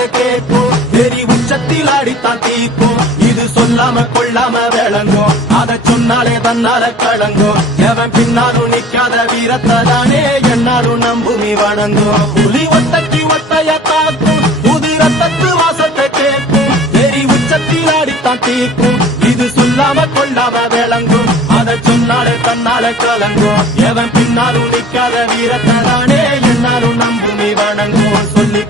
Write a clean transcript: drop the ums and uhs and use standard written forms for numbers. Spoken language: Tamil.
வாசத்தை கேட்கும், வெறி உச்சத்தில் ஆடித்தான் தீர்க்கும். இது சொல்லாம கொள்ளாம விளங்கும், அதை சொன்னாலே தன்னால கலங்கும். எவன் பின்னாலும் நிக்காத வீரத்தை தானே என்னாலும் நம்புமி வணங்கும். புலி ஒத்தைக்கு ஒத்தைய தாக்கும், புது ரத்தத்து வாசத்தை கேட்கும், வெறி உச்சத்தில் ஆடித்தான் தீர்க்கும். இது சொல்லாம கொள்ளாம விளங்கும், அதை சொன்னாலே தன்னால கலங்கும். எவன் பின்னாலும் நிக்காத வீரத்தை தானே என்னாலும் நம்புமி வணங்கும். சொல்லி